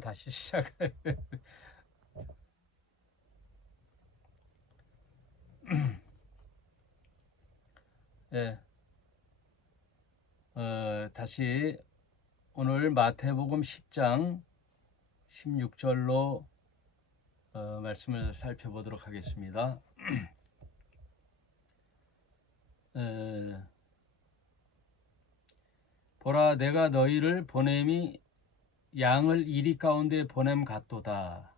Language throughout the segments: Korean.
다시 시작해. 예, 다시 오늘 마태복음 10장 16절로 말씀을 살펴보도록 하겠습니다. 에, 보라, 내가 너희를 보냄이 양을 이리 가운데 보냄 같도다.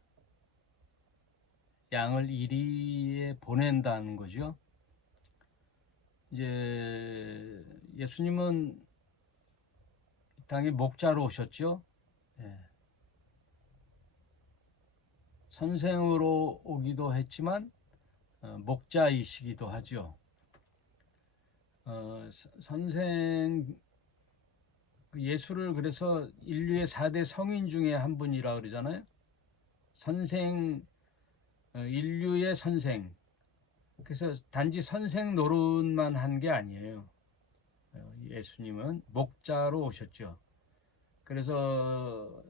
양을 이리에 보낸다는 거죠. 이제 예수님은 이 땅에 목자로 오셨죠. 예, 선생으로 오기도 했지만 목자이시기도 하죠. 선생 예수를 그래서 인류의 4대 성인 중에 한 분이라 그러잖아요. 선생, 인류의 선생. 그래서 단지 선생 노릇만 한 게 아니에요. 예수님은 목자로 오셨죠. 그래서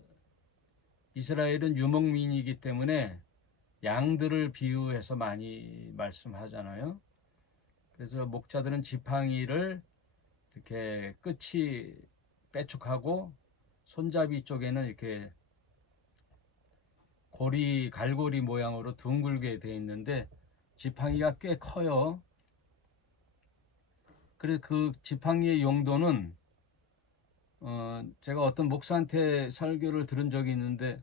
이스라엘은 유목민이기 때문에 양들을 비유해서 많이 말씀하잖아요. 그래서 목자들은 지팡이를 이렇게 끝이 빼축하고 손잡이 쪽에는 이렇게 갈고리 모양으로 둥글게 되어 있는데 지팡이가 꽤 커요. 그래서 그 지팡이의 용도는 제가 어떤 목사한테 설교를 들은 적이 있는데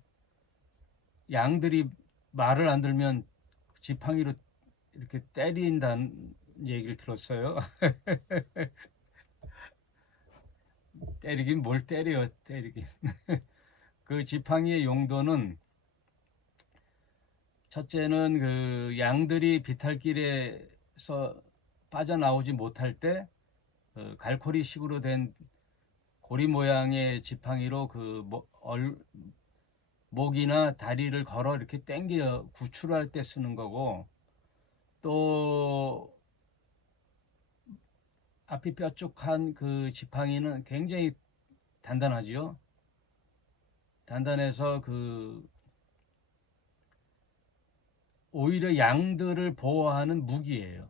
양들이 말을 안 들면 지팡이로 이렇게 때린다는 얘기를 들었어요. 때리긴 뭘 때려요, 때리긴. 그 지팡이의 용도는 첫째는 그 양들이 비탈길에서 빠져나오지 못할 때 갈고리식으로 된 고리 모양의 지팡이로 그 목이나 다리를 걸어 이렇게 당겨 구출할 때 쓰는 거고, 또 앞이 뾰족한 그 지팡이는 굉장히 단단하지요. 단단해서 오히려 양들을 보호하는 무기예요.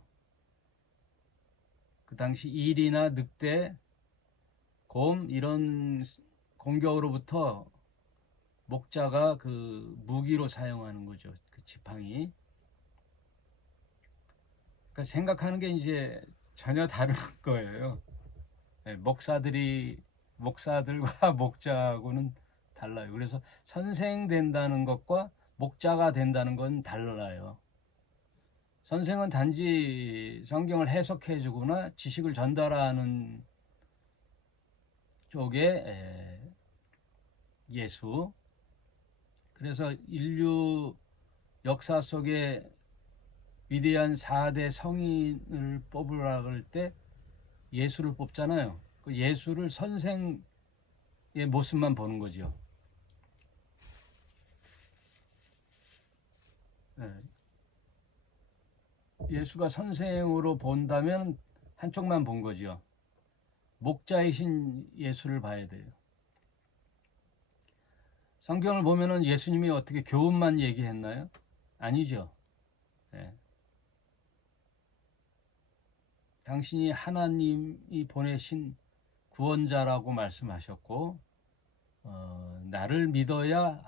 그 당시 일이나 늑대, 곰 이런 공격으로부터 목자가 그 무기로 사용하는 거죠. 그 지팡이. 그러니까 생각하는 게 이제 전혀 다른 거예요. 네, 목사들과 목자하고는 달라요. 그래서 선생 된다는 것과 목자가 된다는 건 달라요. 선생은 단지 성경을 해석해 주거나 지식을 전달하는 쪽에 예수. 그래서 인류 역사 속에 위대한 4대 성인을 뽑으라 그럴 때 예수를 뽑잖아요. 그 예수를 선생의 모습만 보는 거죠. 예수가 선생으로 본다면 한쪽만 본 거죠. 목자이신 예수를 봐야 돼요. 성경을 보면은 예수님이 어떻게 교훈만 얘기했나요? 아니죠. 네. 당신이 하나님이 보내신 구원자라고 말씀하셨고, 나를 믿어야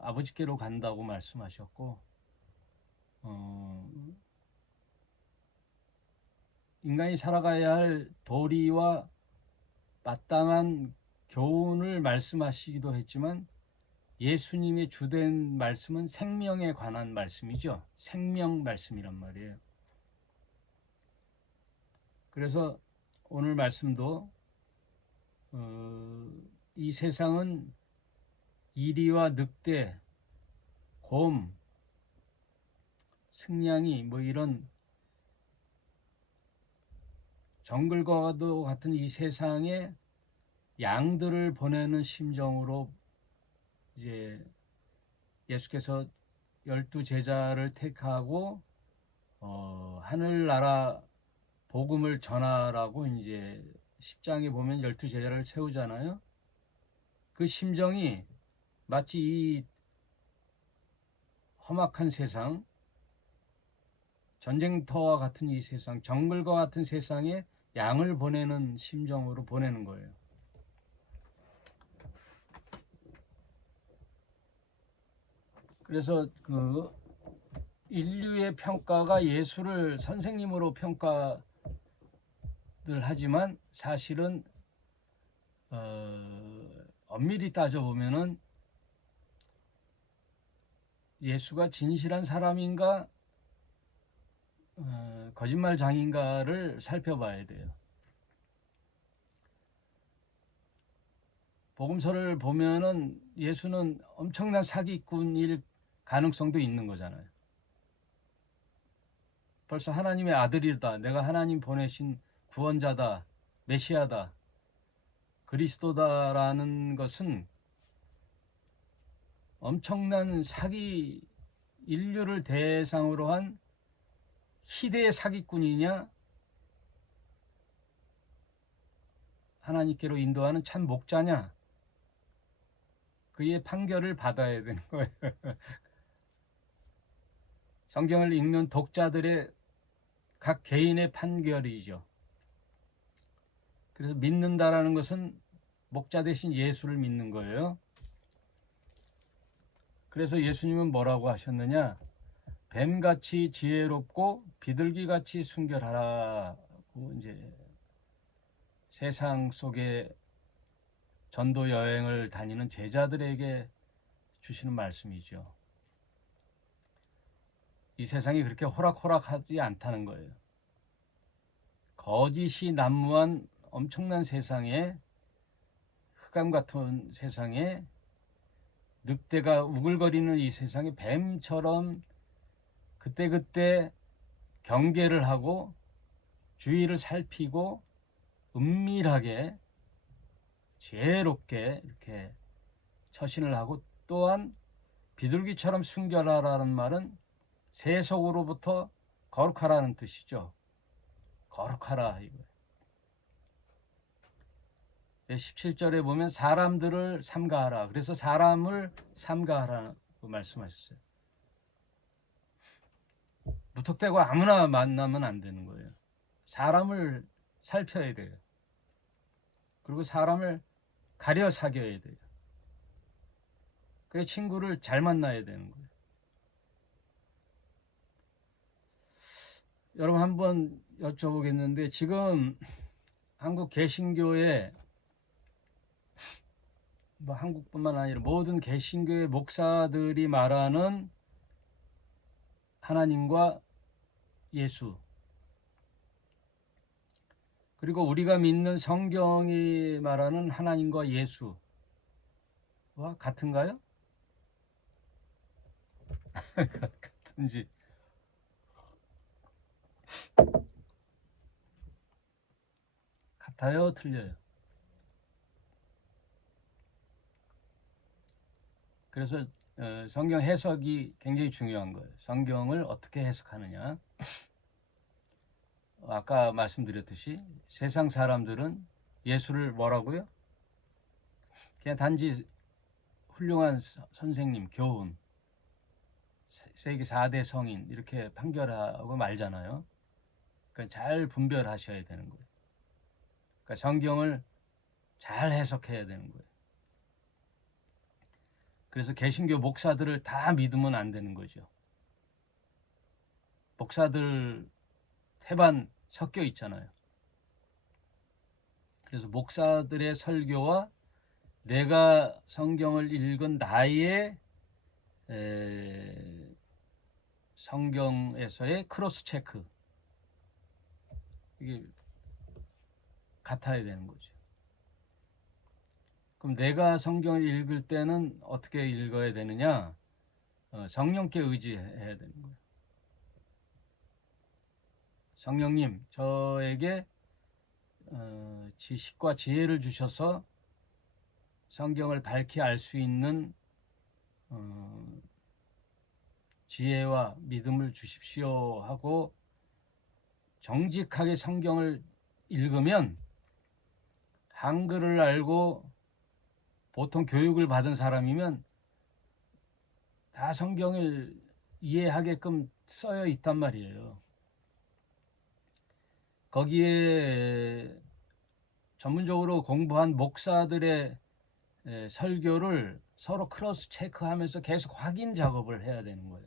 아버지께로 간다고 말씀하셨고, 어, 인간이 살아가야 할 도리와 마땅한 교훈을 말씀하시기도 했지만 예수님의 주된 말씀은 생명에 관한 말씀이죠. 생명 말씀이란 말이에요. 그래서 오늘 말씀도 이 세상은 이리와 늑대, 곰, 승냥이 뭐 이런 정글과도 같은 이 세상에 양들을 보내는 심정으로 이제 예수께서 12제자를 택하고 하늘나라 복음을 전하라고 이제 10장에 보면 12제자를 세우잖아요. 그 심정이 마치 이 험악한 세상, 전쟁터와 같은 이 세상, 정글과 같은 세상에 양을 보내는 심정으로 보내는 거예요. 그래서 그 인류의 평가가 예수를 선생님으로 평가를 하지만 사실은 엄밀히 따져보면은 예수가 진실한 사람인가 거짓말장인가를 살펴봐야 돼요. 복음서를 보면은 예수는 엄청난 사기꾼일 가능성도 있는 거잖아요. 벌써 하나님의 아들이다, 내가 하나님 보내신 구원자다, 메시아다, 그리스도다라는 것은 엄청난 사기, 인류를 대상으로 한 희대의 사기꾼이냐, 하나님께로 인도하는 참 목자냐, 그의 판결을 받아야 되는 거예요. 성경을 읽는 독자들의 각 개인의 판결이죠. 그래서 믿는다라는 것은 목자 대신 예수를 믿는 거예요. 그래서 예수님은 뭐라고 하셨느냐? 뱀같이 지혜롭고 비둘기같이 순결하라고 이제 세상 속에 전도 여행을 다니는 제자들에게 주시는 말씀이죠. 이 세상이 그렇게 호락호락하지 않다는 거예요. 거짓이 난무한 엄청난 세상에, 흑암 같은 세상에, 늑대가 우글거리는 이 세상에 뱀처럼 그때그때 경계를 하고 주위를 살피고 은밀하게 지혜롭게 이렇게 처신을 하고, 또한 비둘기처럼 순결하라는 말은 세속으로부터 거룩하라는 뜻이죠. 거룩하라 이거예요. 17절에 보면 사람들을 삼가하라. 그래서 사람을 삼가하라고 말씀하셨어요. 무턱대고 아무나 만나면 안 되는 거예요. 사람을 살펴야 돼요. 그리고 사람을 가려 사귀어야 돼요. 그래서 친구를 잘 만나야 되는 거예요. 여러분 한번 여쭤보겠는데, 지금 한국 개신교의, 뭐 한국뿐만 아니라 모든 개신교의 목사들이 말하는 하나님과 예수, 그리고 우리가 믿는 성경이 말하는 하나님과 예수와 같은가요? 같은지. 같아요, 틀려요? 그래서 성경 해석이 굉장히 중요한 거예요. 성경을 어떻게 해석하느냐. 아까 말씀드렸듯이 세상 사람들은 예수를 뭐라고요? 그냥 단지 훌륭한 선생님, 교훈, 세계 4대 성인 이렇게 판결하고 말잖아요. 그러니까 잘 분별하셔야 되는 거예요. 그러니까 성경을 잘 해석해야 되는 거예요. 그래서 개신교 목사들을 다 믿으면 안 되는 거죠. 목사들 태반 섞여 있잖아요. 그래서 목사들의 설교와 내가 성경을 읽은 나의 성경에서의 크로스 체크, 이게 같아야 되는 거죠. 그럼 내가 성경을 읽을 때는 어떻게 읽어야 되느냐? 성령께 의지해야 되는 거예요. 성령님, 저에게 지식과 지혜를 주셔서 성경을 밝히 알 수 있는 지혜와 믿음을 주십시오 하고 정직하게 성경을 읽으면, 한글을 알고 보통 교육을 받은 사람이면 다 성경을 이해하게끔 써여 있단 말이에요. 거기에 전문적으로 공부한 목사들의 설교를 서로 크로스 체크하면서 계속 확인 작업을 해야 되는 거예요.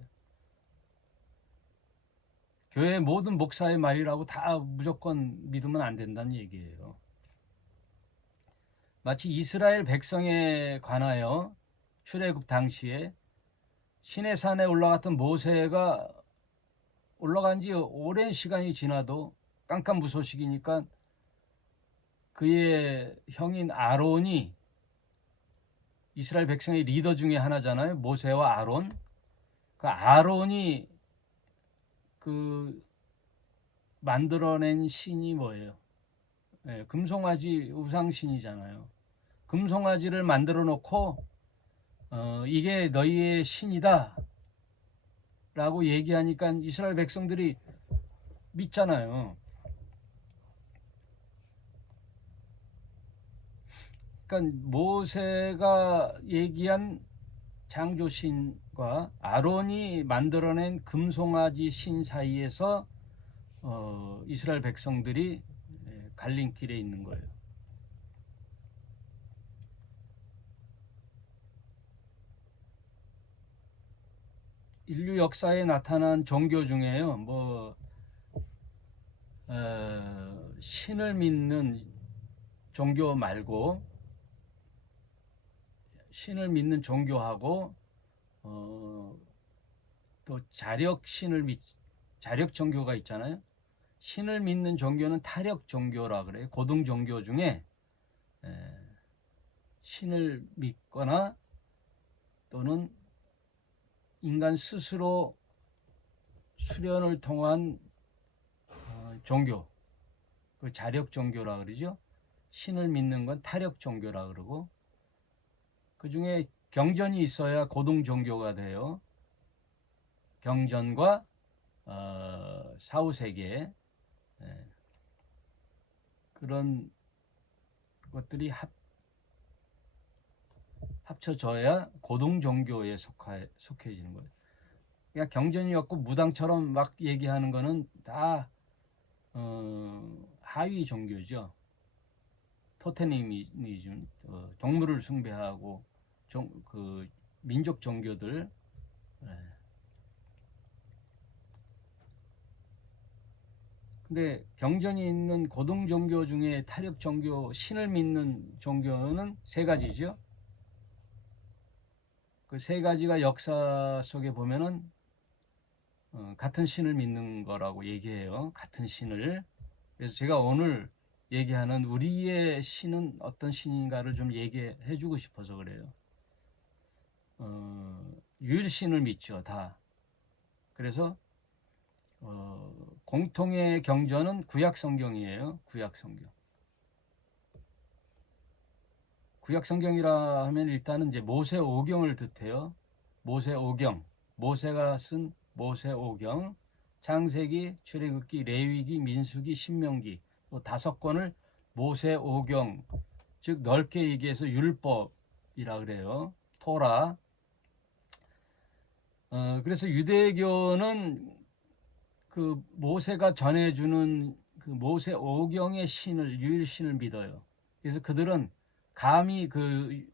교회 모든 목사의 말이라고 다 무조건 믿으면 안 된다는 얘기예요. 마치 이스라엘 백성에 관하여 출애굽 당시에 시내산에 올라갔던 모세가 올라간 지 오랜 시간이 지나도 깜깜무소식이니까 그의 형인 아론이 이스라엘 백성의 리더 중에 하나잖아요. 모세와 아론. 그 아론이 그 만들어낸 신이 뭐예요? 금송아지 우상신이잖아요. 금송아지를 만들어 놓고 이게 너희의 신이다 라고 얘기하니까 이스라엘 백성들이 믿잖아요. 그러니까 모세가 얘기한 창조신과 아론이 만들어낸 금송아지 신 사이에서 이스라엘 백성들이 갈림길에 있는 거예요. 인류 역사에 나타난 종교 중에요. 신을 믿는 종교 말고 신을 믿는 종교하고 또 자력 종교가 있잖아요. 신을 믿는 종교는 타력 종교라 그래요. 고등 종교 중에 신을 믿거나 또는 인간 스스로 수련을 통한 종교, 그 자력 종교라 그러죠. 신을 믿는 건 타력 종교라 그러고, 그 중에 경전이 있어야 고등 종교가 돼요. 경전과 사후세계 그런 것들이 합쳐져야 고등 종교에 속해지는 거예요. 그러니까 경전이 없고 무당처럼 막 얘기하는 거는 다 하위 종교죠. 토테미즘, 동물을 숭배하고 그 민족 종교들. 근데 경전이 있는 고등 종교 중에 타력 종교, 신을 믿는 종교는 세 가지죠. 그 세 가지가 역사 속에 보면은 같은 신을 믿는 거라고 얘기해요. 같은 신을. 그래서 제가 오늘 얘기하는 우리의 신은 어떤 신인가를 좀 얘기해 주고 싶어서 그래요. 유일신을 믿죠, 다. 그래서 공통의 경전은 구약성경이에요. 구약성경. 구약성경이라 하면 일단은 이제 모세오경을 뜻해요. 모세오경. 모세가 쓴 모세오경. 창세기, 출애굽기, 레위기, 민수기, 신명기 또 5권을 모세오경, 즉 넓게 얘기해서 율법이라 그래요. 토라. 그래서 유대교는 그 모세가 전해주는 그 모세오경의 신을, 유일신을 믿어요. 그래서 그들은 감히 그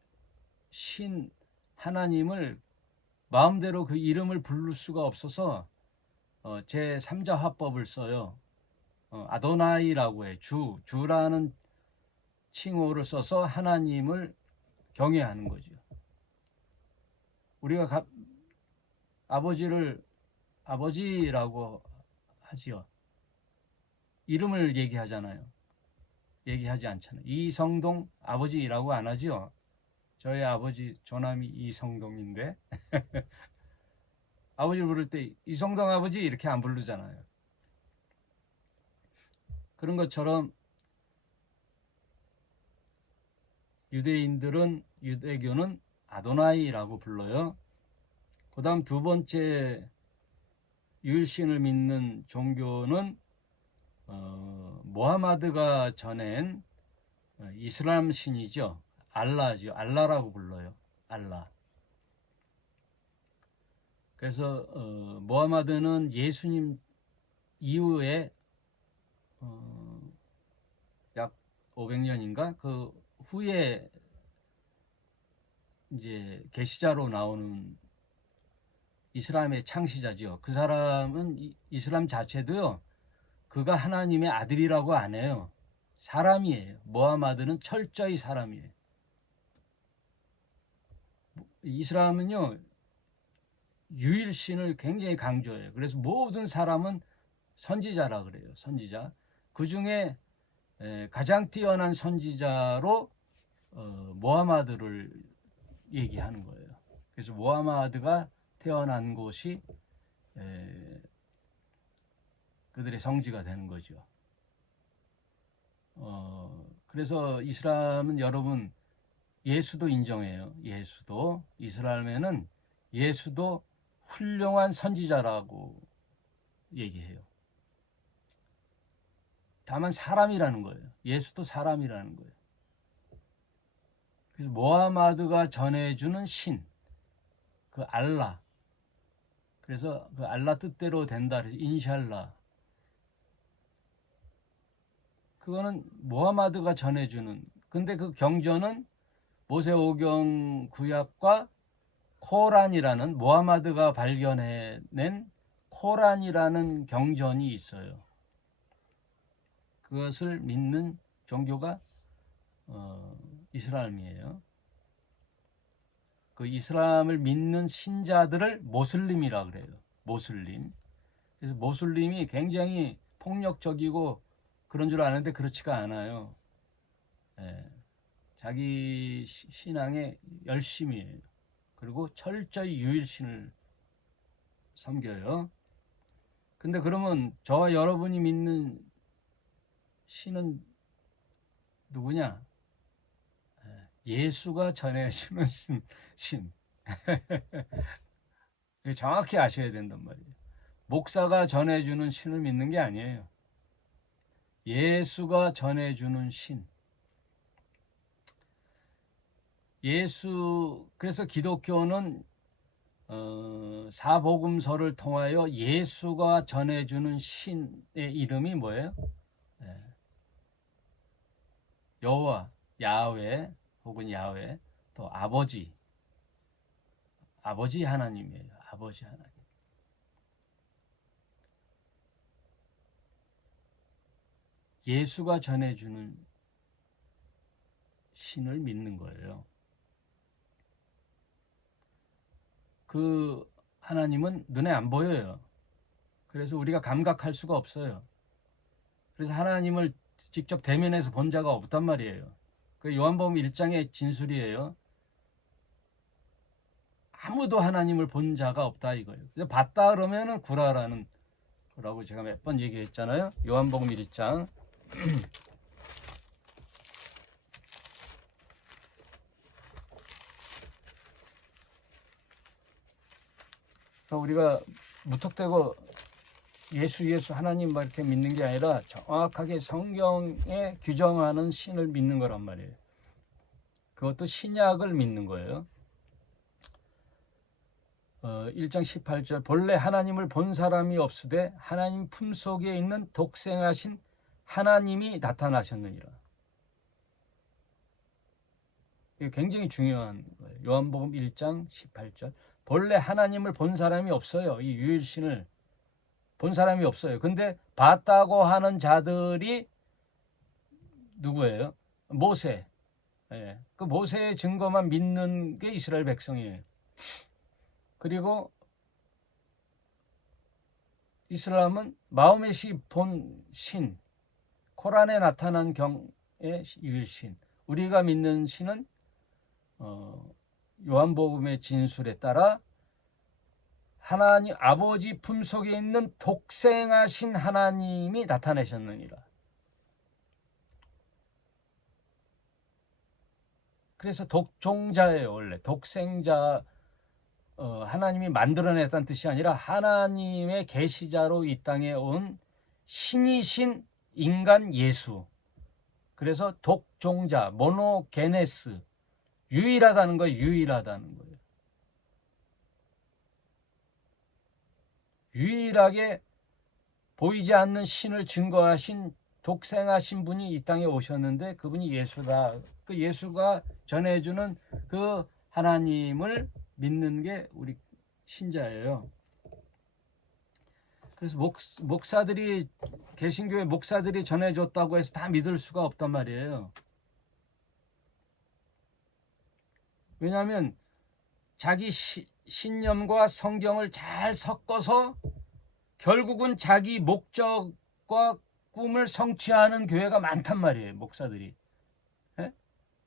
신 하나님을 마음대로 그 이름을 부를 수가 없어서 제3자 화법을 써요. 아도나이라고 해. 주라는 칭호를 써서 하나님을 경외하는 거죠. 우리가 아버지를 아버지라고 하지요. 이름을 얘기하잖아요. 얘기하지 않잖아요. 이성동 아버지라고 안 하죠. 저희 아버지 조남이 이성동인데 아버지를 부를 때 이성동 아버지 이렇게 안 부르잖아요. 그런 것처럼 유대교는 아도나이라고 불러요. 그 다음 두 번째 유일신을 믿는 종교는 모하마드가 전한 이슬람 신이죠. 알라죠. 알라라고 불러요. 알라. 그래서 모하마드는 예수님 이후에 약 500년인가 그 후에 이제 계시자로 나오는 이슬람의 창시자죠. 그 사람은 이슬람 자체도요, 그가 하나님의 아들이라고 안 해요. 사람이에요. 모하마드는 철저히 사람이에요. 이슬람은요, 유일신을 굉장히 강조해요. 그래서 모든 사람은 선지자라 그래요. 선지자. 그 중에 가장 뛰어난 선지자로 모하마드를 얘기하는 거예요. 그래서 모하마드가 태어난 곳이 그들의 성지가 되는 거죠. 그래서 이슬람은 여러분 예수도 인정해요. 예수도 이슬람에는 예수도 훌륭한 선지자라고 얘기해요. 다만 사람이라는 거예요. 예수도 사람이라는 거예요. 그래서 모하마드가 전해주는 신, 그 알라. 그래서 그 알라 뜻대로 된다. 그래서 인샬라. 그거는 모하마드가 전해주는. 근데 그 경전은 모세오경 구약과 코란이라는 모하마드가 발견해낸 코란이라는 경전이 있어요. 그것을 믿는 종교가 이슬람이에요. 그 이슬람을 믿는 신자들을 모슬림이라 그래요. 모슬림. 그래서 모슬림이 굉장히 폭력적이고 그런 줄 아는데 그렇지가 않아요. 예, 자기 신앙에 열심히 해요. 그리고 철저히 유일신을 섬겨요. 근데 그러면 저와 여러분이 믿는 신은 누구냐? 예수가 전해주는 신. 정확히 아셔야 된단 말이에요. 목사가 전해주는 신을 믿는 게 아니에요. 예수가 전해주는 신. 그래서 기독교는 사복음서를 통하여 예수가 전해주는 신의 이름이 뭐예요? 여호와, 야훼 혹은 야훼, 또 아버지 하나님이에요. 아버지 하나님. 예수가 전해주는 신을 믿는 거예요. 그 하나님은 눈에 안 보여요. 그래서 우리가 감각할 수가 없어요. 그래서 하나님을 직접 대면해서 본 자가 없단 말이에요. 그 요한복음 1장의 진술이에요. 아무도 하나님을 본 자가 없다 이거예요. 그래서 봤다 그러면은 구라라는 거라고 제가 몇 번 얘기했잖아요. 요한복음 1장. 우리가 무턱대고 예수 하나님 막 이렇게 믿는 게 아니라 정확하게 성경에 규정하는 신을 믿는 거란 말이에요. 그것도 신약을 믿는 거예요. 1장 18절 본래 하나님을 본 사람이 없으되 하나님 품속에 있는 독생하신 하나님이 나타나셨느니라. 이게 굉장히 중요한 거예요. 요한복음 1장 18절 본래 하나님을 본 사람이 없어요. 이 유일신을 본 사람이 없어요. 근데 봤다고 하는 자들이 누구예요? 모세. 예. 그 모세의 증거만 믿는 게 이스라엘 백성이에요. 그리고 이슬람은 마호메시 본 신, 코란에 나타난 경의 유일신. 우리가 믿는 신은 요한복음의 진술에 따라 하나님 아버지 품속에 있는 독생하신 하나님이 나타내셨느니라. 그래서 독종자예요. 원래 독생자, 하나님이 만들어냈다는 뜻이 아니라 하나님의 계시자로 이 땅에 온 신이신 인간 예수. 그래서 독종자, 모노게네스, 유일하다는 거예요. 유일하다는 거예요. 유일하게 보이지 않는 신을 증거하신 독생하신 분이 이 땅에 오셨는데 그분이 예수다. 그 예수가 전해주는 그 하나님을 믿는 게 우리 신자예요. 그래서 목사들이 개신교회 목사들이 전해줬다고 해서 다 믿을 수가 없단 말이에요. 왜냐하면 자기 신념과 성경을 잘 섞어서 결국은 자기 목적과 꿈을 성취하는 교회가 많단 말이에요. 목사들이. 예?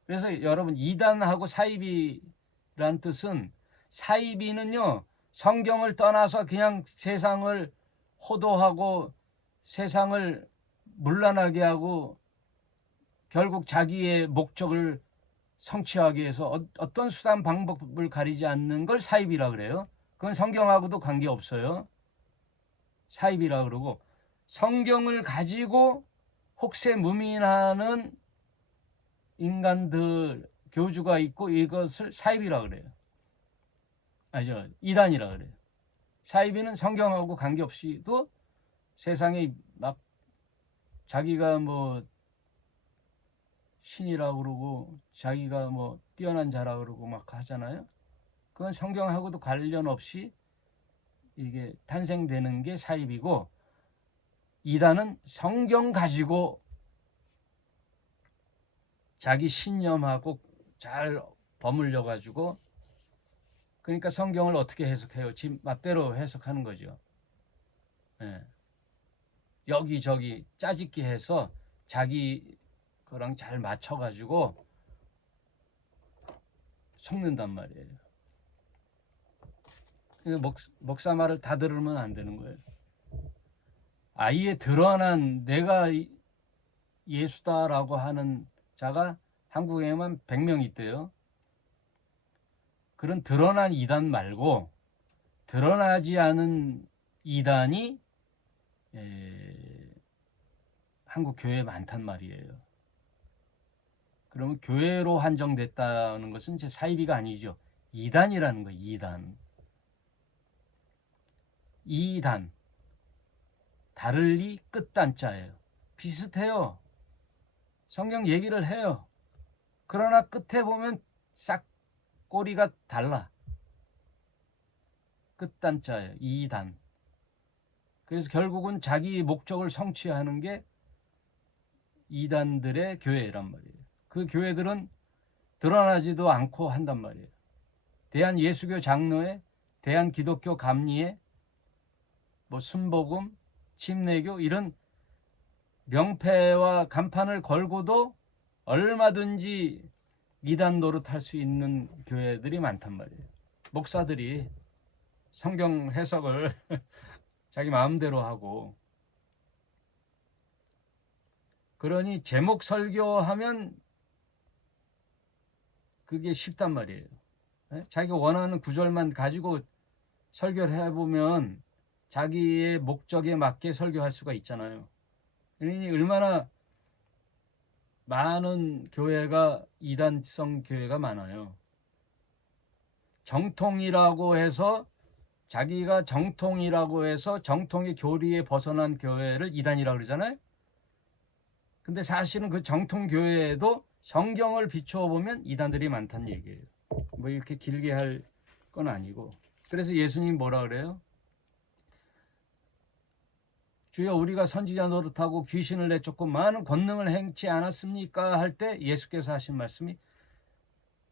그래서 여러분 이단하고 사이비라는 뜻은 사이비는요. 성경을 떠나서 그냥 세상을 호도하고 세상을 문란하게 하고 결국 자기의 목적을 성취하기 위해서 어떤 수단 방법을 가리지 않는 걸 사입이라 그래요. 그건 성경하고도 관계없어요. 사입이라 그러고 성경을 가지고 혹세무민하는 인간들 교주가 있고 이것을 사입이라 그래요. 아니죠. 이단이라 그래요. 사입이는 성경하고 관계없이도 세상에 막 자기가 뭐 신이라고 그러고 자기가 뭐 뛰어난 자라고 그러고 막 하잖아요. 그건 성경하고도 관련 없이 이게 탄생되는 게 사입이고 이단은 성경 가지고 자기 신념하고 잘 버물려 가지고 그러니까 성경을 어떻게 해석해요? 지 맛대로 해석하는 거죠. 예. 여기저기 짜집기 해서 자기 거랑 잘 맞춰 가지고 속는단 말이에요. 목사 말을 다 들으면 안 되는 거예요. 아예 드러난 내가 예수다라고 하는 자가 한국에만 100명 있대요. 그런 드러난 이단 말고 드러나지 않은 이단이 한국 교회에 많단 말이에요. 그러면 교회로 한정됐다는 것은 제 사이비가 아니죠. 이단이라는 거예요. 이단. 이단. 다를리 끝단자예요. 비슷해요. 성경 얘기를 해요. 그러나 끝에 보면 싹 꼬리가 달라. 끝단자예요. 이단. 그래서 결국은 자기 목적을 성취하는 게 이단들의 교회란 말이에요. 그 교회들은 드러나지도 않고 한단 말이에요. 대한예수교 장로회, 대한기독교 감리회, 뭐 순복음, 침례교 이런 명패와 간판을 걸고도 얼마든지 이단 노릇할 수 있는 교회들이 많단 말이에요. 목사들이 성경 해석을 자기 마음대로 하고 그러니 제목 설교하면 그게 쉽단 말이에요. 자기가 원하는 구절만 가지고 설교를 해보면 자기의 목적에 맞게 설교할 수가 있잖아요. 그러니 얼마나 많은 교회가 이단성 교회가 많아요. 정통이라고 해서 자기가 정통이라고 해서 정통의 교리에 벗어난 교회를 이단이라고 그러잖아요. 근데 사실은 그 정통 교회에도 성경을 비추어 보면 이단들이 많다는 얘기예요. 뭐 이렇게 길게 할 건 아니고. 그래서 예수님 뭐라 그래요? 주여 우리가 선지자 노릇하고 귀신을 내쫓고 많은 권능을 행치 않았습니까? 할 때 예수께서 하신 말씀이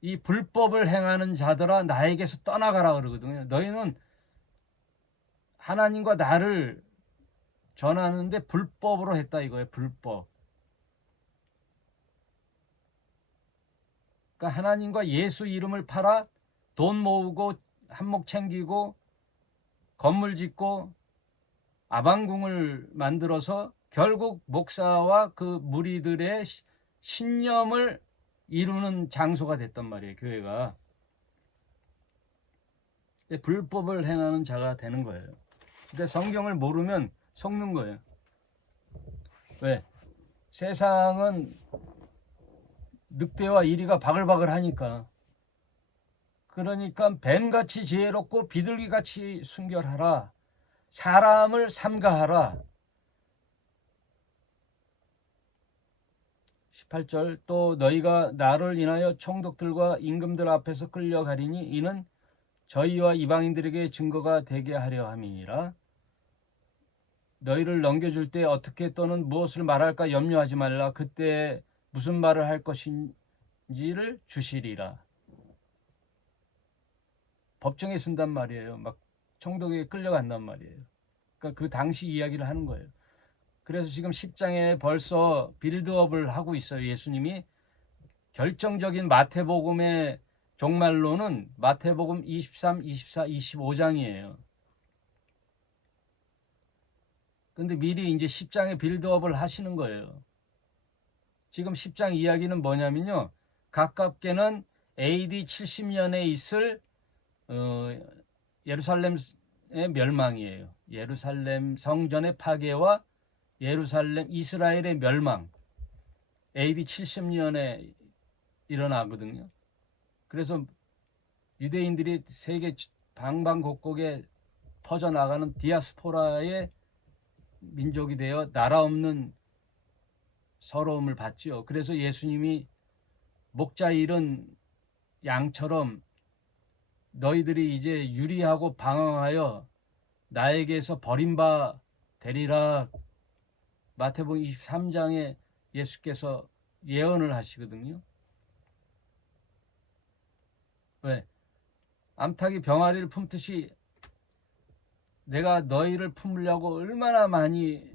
이 불법을 행하는 자들아 나에게서 떠나가라 그러거든요. 너희는 하나님과 나를 전하는데 불법으로 했다 이거예요. 불법. 그러니까 하나님과 예수 이름을 팔아 돈 모으고 한몫 챙기고 건물 짓고 아방궁을 만들어서 결국 목사와 그 무리들의 신념을 이루는 장소가 됐단 말이에요. 교회가. 불법을 행하는 자가 되는 거예요. 근데 성경을 모르면 속는 거예요. 왜? 세상은 늑대와 이리가 바글바글 하니까. 그러니까 뱀같이 지혜롭고 비둘기같이 순결하라. 사람을 삼가하라. 18절 또 너희가 나를 인하여 총독들과 임금들 앞에서 끌려가리니 이는 저희와 이방인들에게 증거가 되게 하려 함이니라. 너희를 넘겨줄 때 어떻게 또는 무엇을 말할까 염려하지 말라. 그때 무슨 말을 할 것인지를 주시리라. 법정에 쓴단 말이에요. 막 총독에게 끌려간단 말이에요. 그러니까 그 당시 이야기를 하는 거예요. 그래서 지금 10장에 벌써 빌드업을 하고 있어요. 예수님이 결정적인 마태복음의 종말로는 마태복음 23, 24, 25장이에요. 근데 미리 이제 10장에 빌드업을 하시는 거예요. 지금 10장 이야기는 뭐냐면요. 가깝게는 AD 70년에 있을 예루살렘의 멸망이에요. 예루살렘 성전의 파괴와 예루살렘 이스라엘의 멸망. AD 70년에 일어나거든요. 그래서 유대인들이 세계 방방곡곡에 퍼져나가는 디아스포라의 민족이 되어 나라 없는 서러움을 받지요. 그래서 예수님이 목자 잃은 양처럼 너희들이 이제 유리하고 방황하여 나에게서 버림바 되리라. 마태복음 23장에 예수께서 예언을 하시거든요. 왜? 암탉이 병아리를 품듯이 내가 너희를 품으려고 얼마나 많이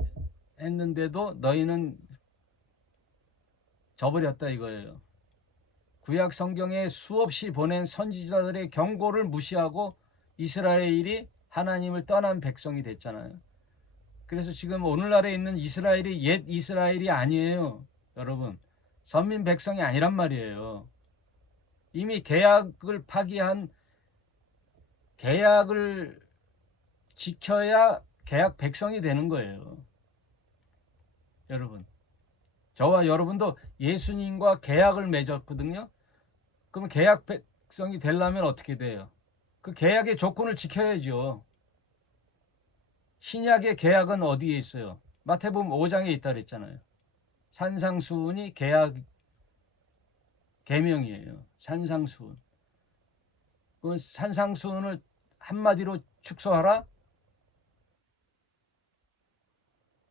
했는데도 너희는 저버렸다 이거예요. 구약 성경에 수없이 보낸 선지자들의 경고를 무시하고 이스라엘이 하나님을 떠난 백성이 됐잖아요. 그래서 지금 오늘날에 있는 이스라엘이 옛 이스라엘이 아니에요. 여러분, 선민 백성이 아니란 말이에요. 이미 계약을 파기한, 계약을 지켜야 계약 백성이 되는 거예요. 여러분, 저와 여러분도 예수님과 계약을 맺었거든요. 그럼 계약 백성이 되려면 어떻게 돼요? 그 계약의 조건을 지켜야죠. 신약의 계약은 어디에 있어요? 마태복음 5장에 있다 그랬잖아요. 산상수훈이 계약 계명이에요. 산상수훈. 그 산상수훈을 한마디로 축소하라.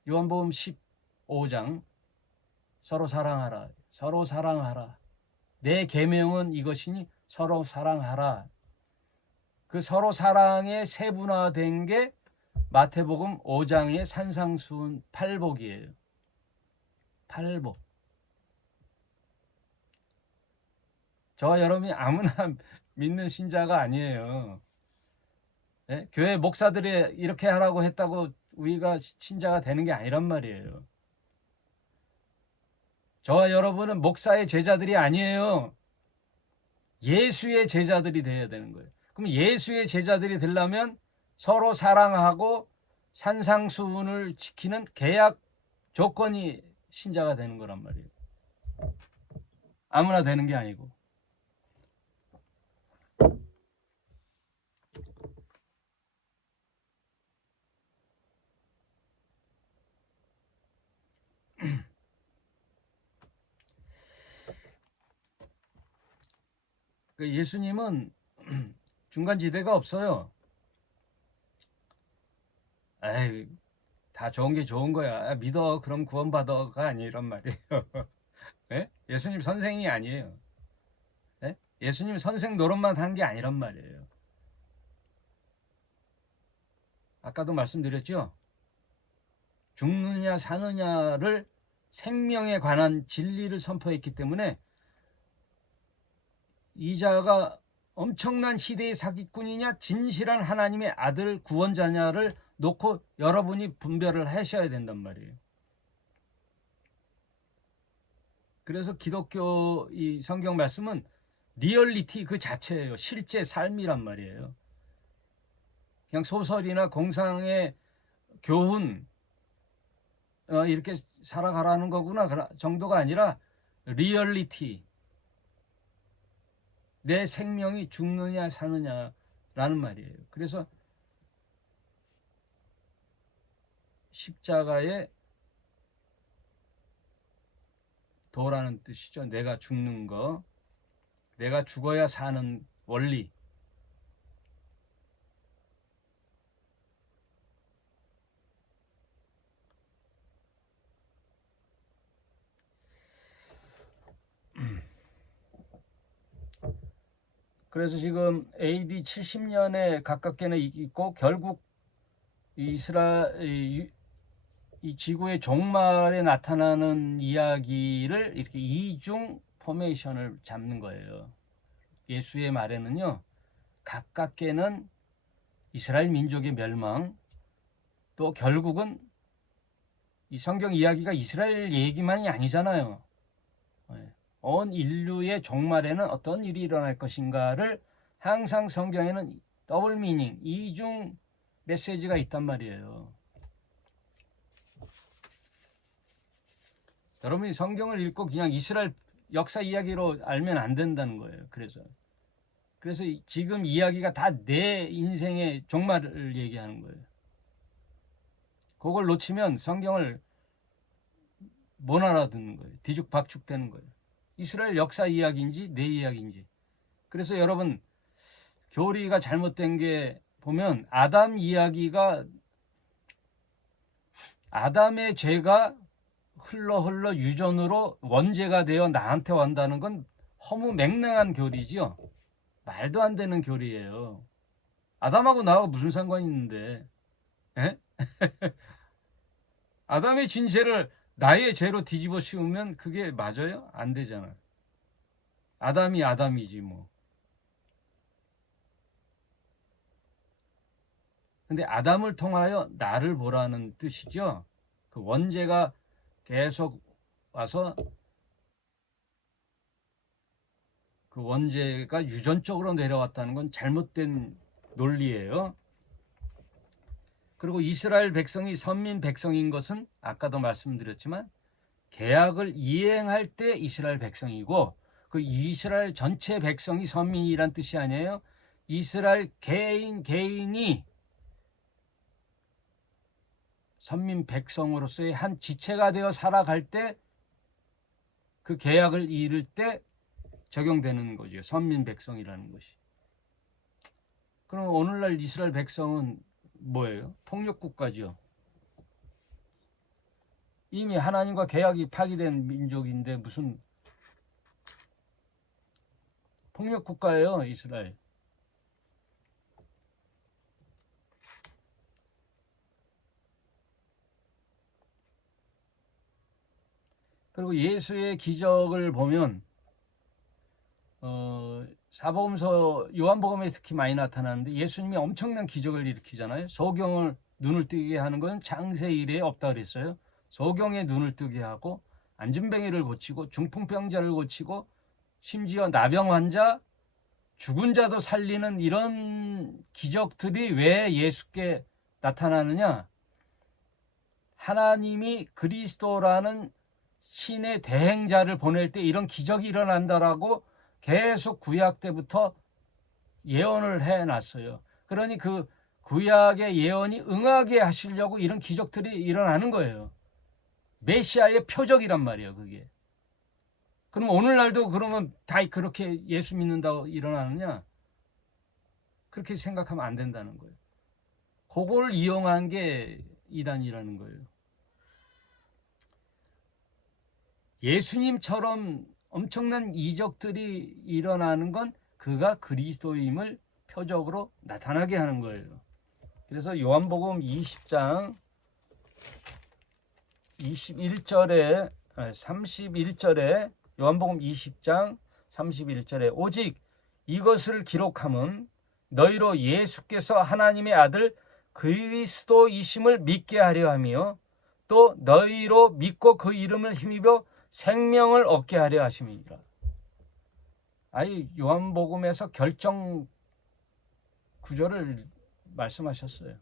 요한복음 15장 서로 사랑하라. 서로 사랑하라. 내 계명은 이것이니 서로 사랑하라. 그 서로 사랑의 세분화된 게 마태복음 5장의 산상수훈 팔복이에요. 팔복. 저와 여러분이 아무나 믿는 신자가 아니에요. 네? 교회 목사들이 이렇게 하라고 했다고 우리가 신자가 되는 게 아니란 말이에요. 저와 여러분은 목사의 제자들이 아니에요. 예수의 제자들이 되어야 되는 거예요. 그럼 예수의 제자들이 되려면 서로 사랑하고 산상수훈을 지키는 계약 조건이 신자가 되는 거란 말이에요. 아무나 되는 게 아니고. 예수님은 중간지대가 없어요. 에이, 다 좋은 게 좋은 거야. 믿어. 그럼 구원받아가 아니란 말이에요. 예? 예수님 선생이 아니에요. 예? 예수님 선생 노릇만 한 게 아니란 말이에요. 아까도 말씀드렸죠. 죽느냐 사느냐를 생명에 관한 진리를 선포했기 때문에 이자가 엄청난 시대의 사기꾼이냐 진실한 하나님의 아들 구원자냐를 놓고 여러분이 분별을 하셔야 된단 말이에요. 그래서 기독교 이 성경 말씀은 리얼리티 그 자체예요. 실제 삶이란 말이에요. 그냥 소설이나 공상의 교훈 이렇게 살아가라는 거구나 정도가 아니라 리얼리티 내 생명이 죽느냐 사느냐라는 말이에요. 그래서 십자가의 도라는 뜻이죠. 내가 죽는 거, 내가 죽어야 사는 원리. 그래서 지금 AD 70년에 가깝게는 있고 결국 이 지구의 종말에 나타나는 이야기를 이렇게 이중 포메이션을 잡는 거예요. 예수의 말에는요, 가깝게는 이스라엘 민족의 멸망, 또 결국은 이 성경 이야기가 이스라엘 얘기만이 아니잖아요. 온 인류의 종말에는 어떤 일이 일어날 것인가를 항상 성경에는 더블 미닝, 이중 메시지가 있단 말이에요. 여러분이 성경을 읽고 그냥 이스라엘 역사 이야기로 알면 안 된다는 거예요. 그래서 지금 이야기가 다 내 인생의 종말을 얘기하는 거예요. 그걸 놓치면 성경을 못 알아듣는 거예요. 뒤죽박죽 되는 거예요. 이스라엘 역사 이야기인지 내 이야기인지. 그래서 여러분, 교리가 잘못된 게 보면 아담의 죄가 흘러 유전으로 원죄가 되어 나한테 온다는 건 허무맹랑한 교리죠. 말도 안 되는 교리예요. 아담하고 나하고 무슨 상관이 있는데? 에? 아담의 진 죄를 나의 죄로 뒤집어 씌우면 그게 맞아요? 안 되잖아. 아담이 아담이지 뭐. 근데 아담을 통하여 나를 보라는 뜻이죠. 그 원죄가 계속 와서 그 원죄가 유전적으로 내려왔다는 건 잘못된 논리예요. 그리고 이스라엘 백성이 선민 백성인 것은 아까도 말씀드렸지만 계약을 이행할 때 이스라엘 백성이고, 그 이스라엘 전체 백성이 선민이란 뜻이 아니에요. 이스라엘 개인이 선민 백성으로서의 한 지체가 되어 살아갈 때, 그 계약을 이룰 때 적용되는 거죠. 선민 백성이라는 것이. 그럼 오늘날 이스라엘 백성은 뭐예요? 폭력국가죠. 이미 하나님과 계약이 파기된 민족인데 무슨 폭력국가예요, 이스라엘. 그리고 예수의 기적을 보면 사복음서 요한복음에 특히 많이 나타나는데 예수님이 엄청난 기적을 일으키잖아요. 소경을 눈을 뜨게 하는 건 창세 이래에 없다 그랬어요. 소경의 눈을 뜨게 하고 안진뱅이를 고치고 중풍병자를 고치고 심지어 나병 환자, 죽은 자도 살리는 이런 기적들이 왜 예수께 나타나느냐? 하나님이 그리스도라는 신의 대행자를 보낼 때 이런 기적이 일어난다라고 계속 구약 때부터 예언을 해놨어요. 그러니 그 구약의 예언이 응하게 하시려고 이런 기적들이 일어나는 거예요. 메시아의 표적이란 말이에요, 그게. 그럼 오늘날도 그러면 다 그렇게 예수 믿는다고 일어나느냐? 그렇게 생각하면 안 된다는 거예요. 그걸 이용한 게 이단이라는 거예요. 예수님처럼 엄청난 이적들이 일어나는 건 그가 그리스도임을 표적으로 나타나게 하는 거예요. 그래서 요한복음 20장 21절에 31절에 요한복음 20장 31절에 오직 이것을 기록함은 너희로 예수께서 하나님의 아들 그리스도이심을 믿게 하려 하며 또 너희로 믿고 그 이름을 힘입어 생명을 얻게 하려 하심이니라. 아니 요한복음에서 결정 구절을 말씀하셨어요.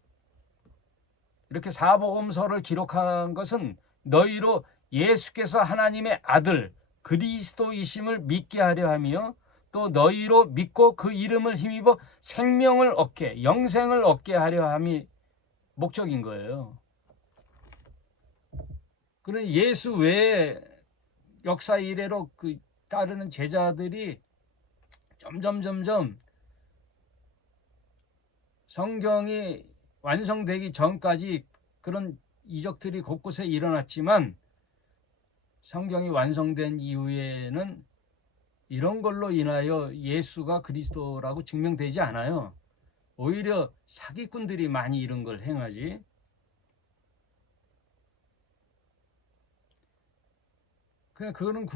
이렇게 사복음서를 기록한 것은 너희로 예수께서 하나님의 아들 그리스도이심을 믿게 하려 하며 또 너희로 믿고 그 이름을 힘입어 생명을 얻게, 영생을 얻게 하려 함이 목적인 거예요. 그런 예수 외에 역사 이래로 그 따르는 제자들이 점점 성경이 완성되기 전까지 그런 이적들이 곳곳에 일어났지만 성경이 완성된 이후에는 이런 걸로 인하여 예수가 그리스도라고 증명되지 않아요. 오히려 사기꾼들이 많이 이런 걸 행하지. 그냥 그거는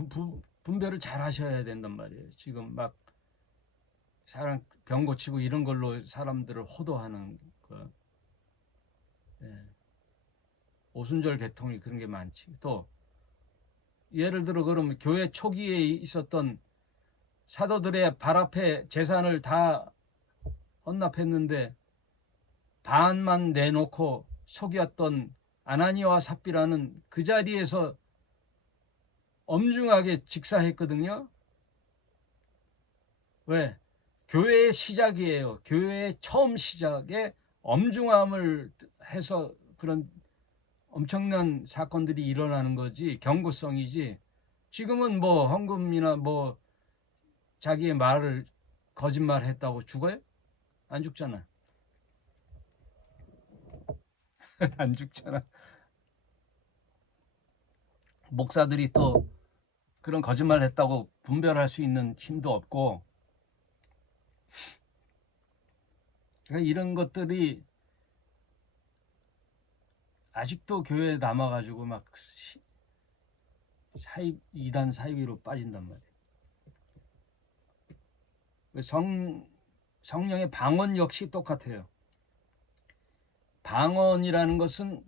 분별을 잘 하셔야 된단 말이에요. 지금 막 사람 병 고치고 이런 걸로 사람들을 호도하는 거. 예. 오순절 계통이 그런 게 많지. 또 예를 들어 그러면 교회 초기에 있었던 사도들의 발 앞에 재산을 다 헌납했는데 반만 내놓고 속였던 아나니아와 삽비라는 그 자리에서 엄중하게 직사했거든요. 왜? 교회의 시작이에요. 교회의 처음 시작에 엄중함을 해서 그런 엄청난 사건들이 일어나는 거지, 경고성이지. 지금은 뭐 헌금이나 뭐 자기의 말을 거짓말 했다고 죽어요? 안 죽잖아. 안 죽잖아. 목사들이 또 그런 거짓말 했다고 분별할 수 있는 힘도 없고, 그러니까 이런 것들이 아직도 교회에 남아가지고 막 이단 사이비로 빠진단 말이에요. 성령의 방언 역시 똑같아요. 방언이라는 것은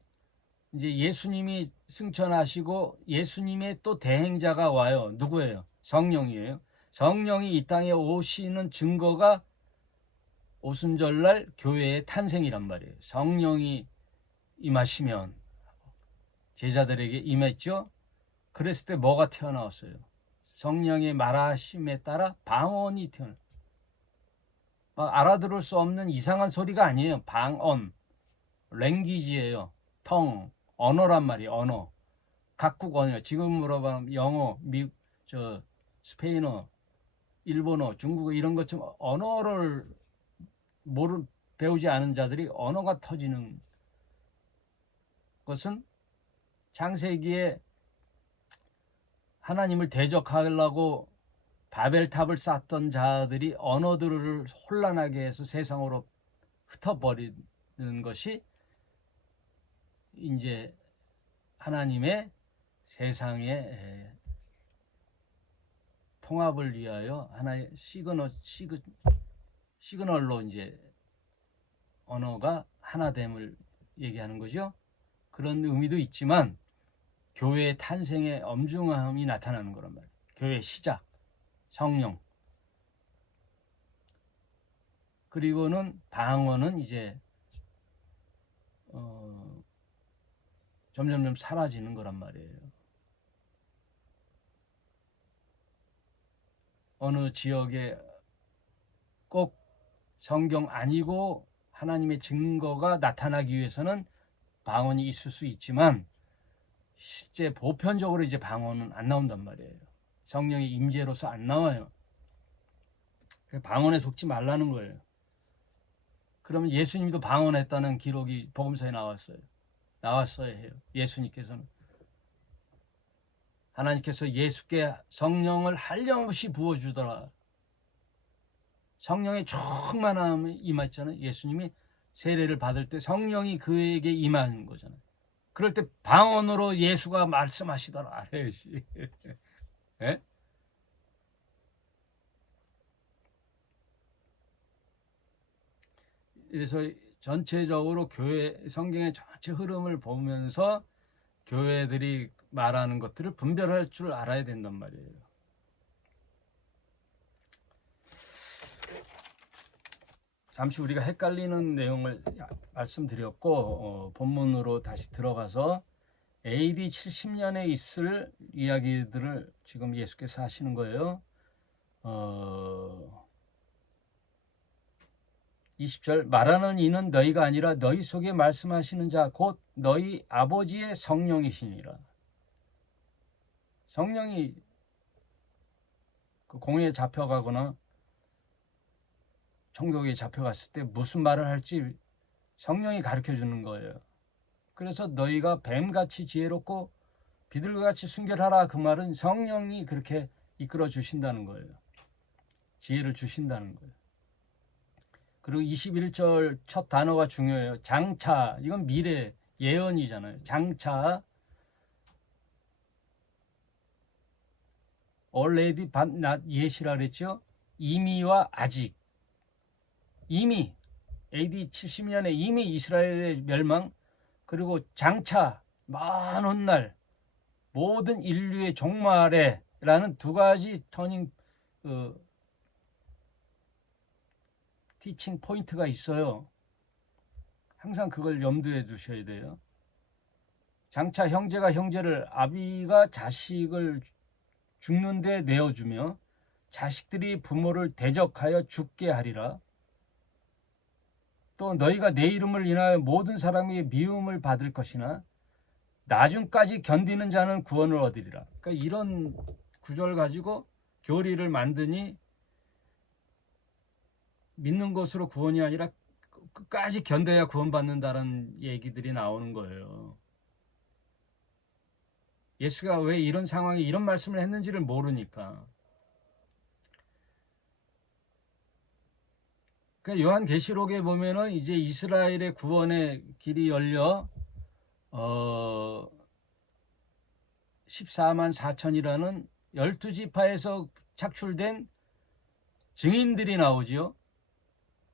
이제 예수님이 승천하시고 예수님의 또 대행자가 와요. 누구예요? 성령이에요. 성령이 이 땅에 오시는 증거가 오순절날 교회의 탄생이란 말이에요. 성령이 임하시면 제자들에게 임했죠. 그랬을 때 뭐가 튀어나왔어요? 성령의 말하심에 따라 방언이 튀어나와요. 막 알아들을 수 없는 이상한 소리가 아니에요. 방언, 랭귀지예요. 언어란 말이에요. 언어. 각국 언어. 지금 물어보면 영어, 스페인어, 일본어, 중국어 이런 것처럼 언어를 배우지 않은 자들이 언어가 터지는 것은 창세기에 하나님을 대적하려고 바벨탑을 쌓던 자들이 언어들을 혼란하게 해서 세상으로 흩어버리는 것이 이제 하나님의 세상의 통합을 위하여 하나의 시그널로 이제 언어가 하나됨을 얘기하는 거죠. 그런 의미도 있지만 교회의 탄생의 엄중함이 나타나는 거란 말이에요. 교회의 시작, 성령. 그리고는 방언은 이제 점점점 사라지는 거란 말이에요. 어느 지역에 꼭 성경 아니고 하나님의 증거가 나타나기 위해서는 방언이 있을 수 있지만 실제 보편적으로 이제 방언은 안 나온단 말이에요. 성령의 임재로서 안 나와요. 방언에 속지 말라는 거예요. 그러면 예수님도 방언했다는 기록이 복음서에 나왔어야 해요. 예수님께서는 하나님께서 예수께 성령을 한량없이 부어주더라. 성령의 충만함이 임했잖아요. 예수님이 세례를 받을 때 성령이 그에게 임하는 거잖아요. 그럴 때 방언으로 예수가 말씀하시더라. 예? 그래서 전체적으로 성경의 전체 흐름을 보면서 교회들이 말하는 것들을 분별할 줄 알아야 된단 말이에요. 잠시 우리가 헷갈리는 내용을 말씀드렸고 본문으로 다시 들어가서 AD 70년에 있을 이야기들을 지금 예수께서 하시는 거예요. 20절 말하는 이는 너희가 아니라 너희 속에 말씀하시는 자 곧 너희 아버지의 성령이시니라. 성령이 그 공회에 잡혀가거나 총독에 잡혀갔을 때 무슨 말을 할지 성령이 가르쳐 주는 거예요. 그래서 너희가 뱀같이 지혜롭고 비둘기같이 순결하라, 그 말은 성령이 그렇게 이끌어 주신다는 거예요. 지혜를 주신다는 거예요. 그리고 21절 첫 단어가 중요해요. 장차. 이건 미래 예언이잖아요. 장차. already but not yet이라 그랬죠. 이미와 아직. 이미 AD 70년에 이미 이스라엘의 멸망, 그리고 장차 먼 훗날 모든 인류의 종말에 라는 두 가지 터닝 티칭 포인트가 있어요. 항상 그걸 염두에 두셔야 돼요. 장차 형제가 형제를, 아비가 자식을 죽는데 내어주며 자식들이 부모를 대적하여 죽게 하리라. 또 너희가 내 이름을 인하여 모든 사람에게 미움을 받을 것이나 나중까지 견디는 자는 구원을 얻으리라. 그러니까 이런 구절 가지고 교리를 만드니 믿는 것으로 구원이 아니라 끝까지 견뎌야 구원받는다는 얘기들이 나오는 거예요. 예수가 왜 이런 상황에 이런 말씀을 했는지를 모르니까. 그러니까 요한계시록에 보면은 이제 이스라엘의 구원의 길이 열려 14만 4천이라는 12지파에서 착출된 증인들이 나오죠.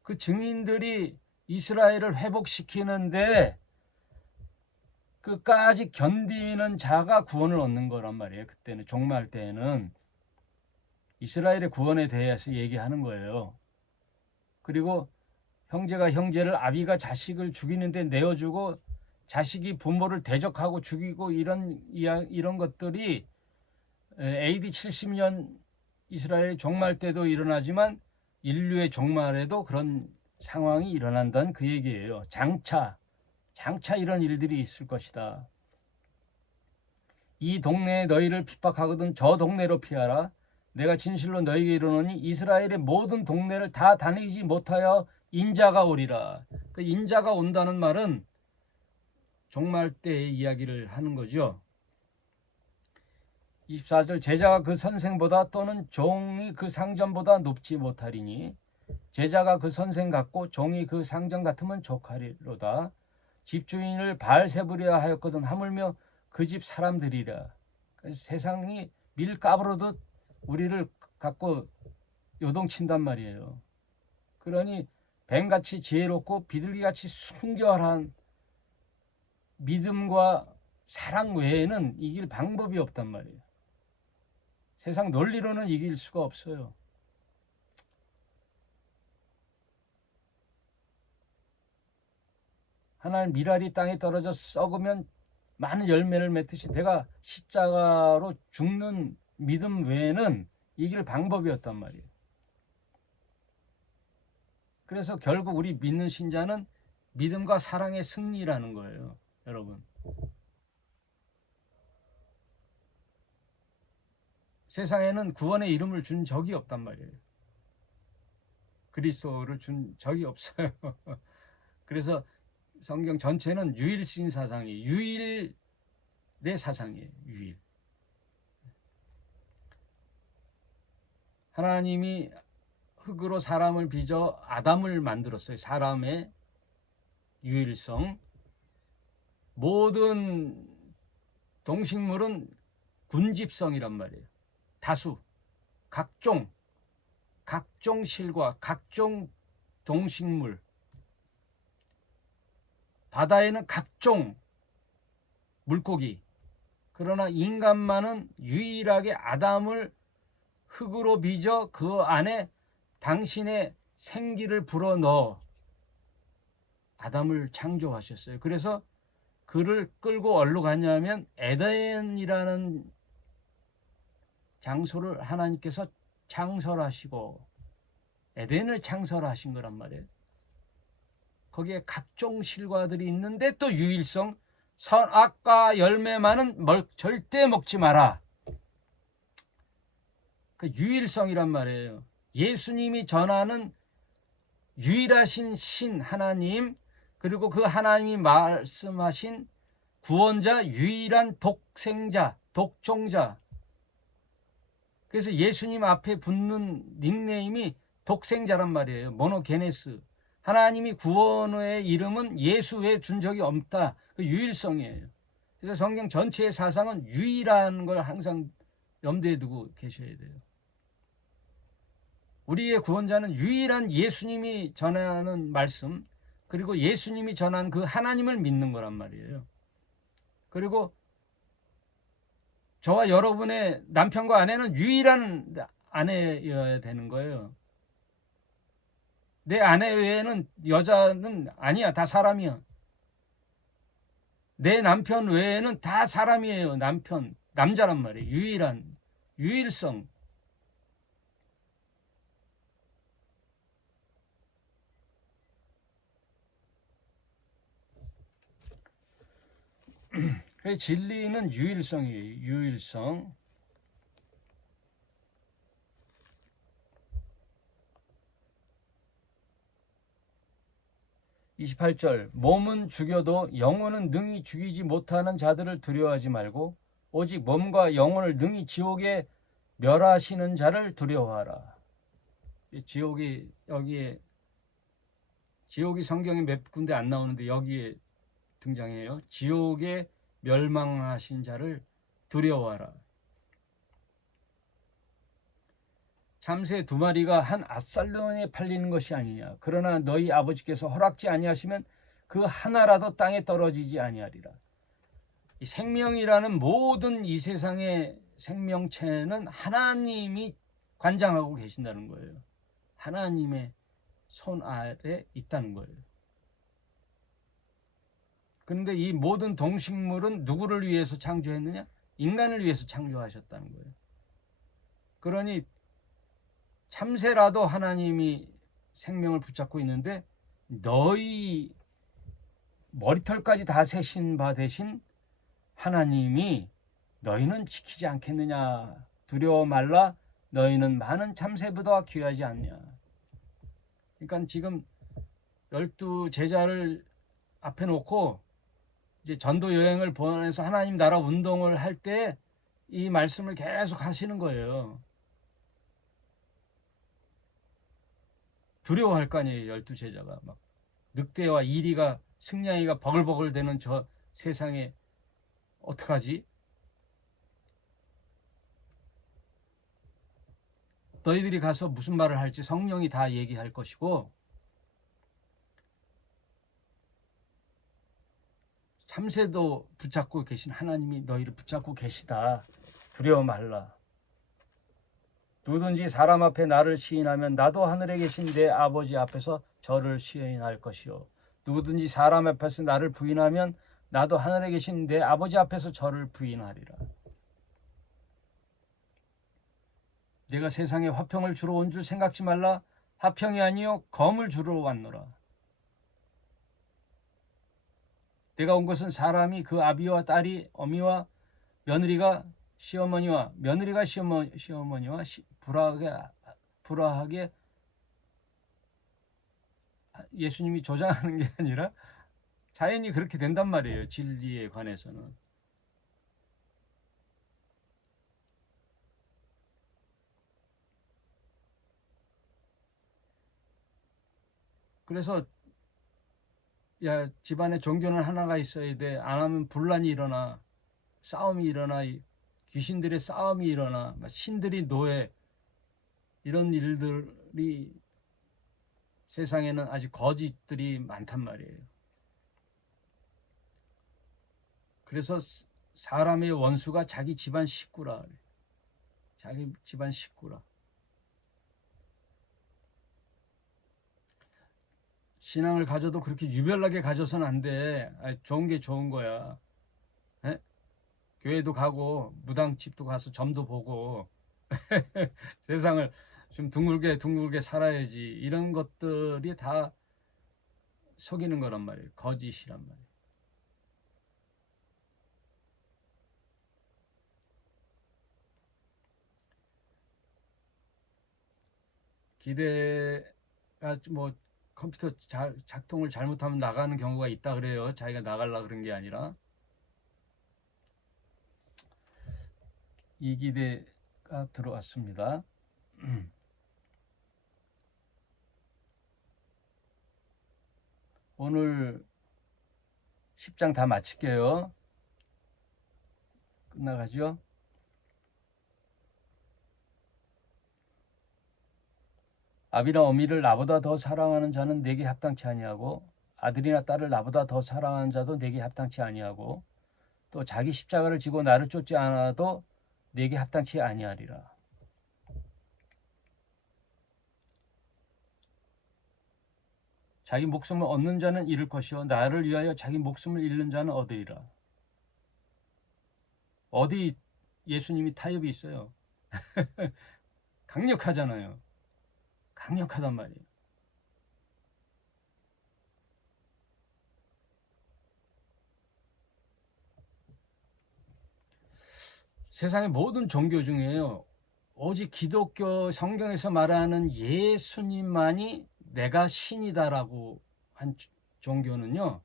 그 증인들이 이스라엘을 회복시키는데 끝까지 견디는 자가 구원을 얻는 거란 말이에요. 그때는 종말 때에는 이스라엘의 구원에 대해서 얘기하는 거예요. 그리고 형제가 형제를, 아비가 자식을 죽이는데 내어주고 자식이 부모를 대적하고 죽이고 이런 것들이 AD 70년 이스라엘 종말 때도 일어나지만 인류의 종말에도 그런 상황이 일어난다는 그 얘기예요. 장차 이런 일들이 있을 것이다. 이 동네에 너희를 핍박하거든 저 동네로 피하라. 내가 진실로 너희에게 이르노니 이스라엘의 모든 동네를 다 다니지 못하여 인자가 오리라. 그 인자가 온다는 말은 종말 때의 이야기를 하는 거죠. 24절 제자가 그 선생보다 또는 종이 그 상전보다 높지 못하리니 제자가 그 선생 같고 종이 그 상전 같으면 족하리로다. 집주인을 바알세불이라 하였거든 하물며 그 집 사람들이라. 세상이 밀가부로도 우리를 갖고 요동친단 말이에요. 그러니 뱀같이 지혜롭고 비둘기같이 순결한 믿음과 사랑 외에는 이길 방법이 없단 말이에요. 세상 논리로는 이길 수가 없어요. 하나님 미랄이 땅에 떨어져 썩으면 많은 열매를 맺듯이 내가 십자가로 죽는 믿음 외에는 이길 방법이 없단 말이에요. 그래서 결국 우리 믿는 신자는 믿음과 사랑의 승리라는 거예요. 여러분, 세상에는 구원의 이름을 준 적이 없단 말이에요. 그리스도를 준 적이 없어요. 그래서 성경 전체는 유일신 사상이에요. 유일의 사상이에요. 유일. 하나님이 흙으로 사람을 빚어 아담을 만들었어요. 사람의 유일성. 모든 동식물은 군집성이란 말이에요. 다수, 각종 실과 각종 동식물, 바다에는 각종 물고기. 그러나 인간만은 유일하게 아담을 흙으로 빚어 그 안에 당신의 생기를 불어넣어 아담을 창조하셨어요. 그래서 그를 끌고 어디로 갔냐면 에덴이라는 장소를 하나님께서 창설하시고 에덴을 창설하신 거란 말이에요. 거기에 각종 실과들이 있는데 또 유일성, 선악과 열매만은 절대 먹지 마라. 그 유일성이란 말이에요. 예수님이 전하는 유일하신 신 하나님, 그리고 그 하나님이 말씀하신 구원자, 유일한 독생자, 독종자. 그래서 예수님 앞에 붙는 닉네임이 독생자란 말이에요. 모노게네스. 하나님이 구원의 이름은 예수 외에 준 적이 없다. 그 유일성이에요. 그래서 성경 전체의 사상은 유일한 걸 항상 염두에 두고 계셔야 돼요. 우리의 구원자는 유일한 예수님이 전하는 말씀, 그리고 예수님이 전한 그 하나님을 믿는 거란 말이에요. 그리고 저와 여러분의 남편과 아내는 유일한 아내여야 되는 거예요. 내 아내 외에는 여자는 아니야. 다 사람이야. 내 남편 외에는 다 사람이에요. 남편, 남자란 말이에요. 유일한, 유일성. 진리는 유일성이에요. 유일성. 28절 몸은 죽여도 영혼은 능히 죽이지 못하는 자들을 두려워하지 말고 오직 몸과 영혼을 능히 지옥에 멸하시는 자를 두려워하라. 지옥이 여기에 지옥이 성경에 몇 군데 안 나오는데 여기에 등장해요. 지옥에 멸망하신 자를 두려워하라. 참새 두 마리가 한 앗살론에 팔리는 것이 아니냐. 그러나 너희 아버지께서 허락지 아니하시면 그 하나라도 땅에 떨어지지 아니하리라. 이 생명이라는 모든 이 세상의 생명체는 하나님이 관장하고 계신다는 거예요. 하나님의 손 아래 있다는 거예요. 그런데 이 모든 동식물은 누구를 위해서 창조했느냐? 인간을 위해서 창조하셨다는 거예요. 그러니 참새라도 하나님이 생명을 붙잡고 있는데 너희 머리털까지 다 세신 바 되신 하나님이 너희는 지키지 않겠느냐. 두려워 말라. 너희는 많은 참새보다 귀하지 않냐. 그러니까 지금 12제자를 앞에 놓고 이제 전도 여행을 보내서 하나님 나라 운동을 할 때 이 말씀을 계속 하시는 거예요. 두려워할 거 아니에요. 12제자가 막 늑대와 이리가 승냥이가 버글버글 대는 저 세상에 어떡하지? 너희들이 가서 무슨 말을 할지 성령이 다 얘기할 것이고 참새도 붙잡고 계신 하나님이 너희를 붙잡고 계시다. 두려워 말라. 누구든지 사람 앞에 나를 시인하면 나도 하늘에 계신 내 아버지 앞에서 저를 시인할 것이요. 누구든지 사람 앞에서 나를 부인하면 나도 하늘에 계신 내 아버지 앞에서 저를 부인하리라. 내가 세상에 화평을 주러 온 줄 생각지 말라. 화평이 아니요 검을 주러 왔노라. 내가 온 것은 사람이 그 아비와 딸이 어미와 며느리가 시어머니와 며느리가 시어머니와 불화하게 예수님이 조장하는 게 아니라 자연히 그렇게 된단 말이에요. 진리에 관해서는. 그래서 야 집안에 종교는 하나가 있어야 돼. 안 하면 분란이 일어나. 싸움이 일어나. 귀신들의 싸움이 일어나. 신들이 노예. 이런 일들이 세상에는 아직 거짓들이 많단 말이에요. 그래서 사람의 원수가 자기 집안 식구라. 자기 집안 식구라. 신앙을 가져도 그렇게 유별나게 가져서는 안 돼. 좋은 게 좋은 거야. 에? 교회도 가고 무당집도 가서 점도 보고 세상을 좀 둥글게 살아야지. 이런 것들이 다 속이는 거란 말이에요. 거짓이란 말이에요. 기대가 뭐 컴퓨터 작동을 잘못하면 나가는 경우가 있다 그래요. 자기가 나가려고 그런 게 아니라. 이기대가 들어왔습니다. 오늘 10장 다 마칠게요. 끝나가죠? 아비나 어미를 나보다 더 사랑하는 자는 내게 합당치 아니하고 아들이나 딸을 나보다 더 사랑하는 자도 내게 합당치 아니하고 또 자기 십자가를 지고 나를 쫓지 않아도 내게 합당치 아니하리라. 자기 목숨을 얻는 자는 잃을 것이요 나를 위하여 자기 목숨을 잃는 자는 얻으리라. 어디 예수님이 타협이 있어요? 강력하잖아요. 강력하단 말이에요. 세상의 모든 종교 중에요. 오직 기독교 성경에서 말하는 예수님만이 내가 신이다라고 한 종교는요.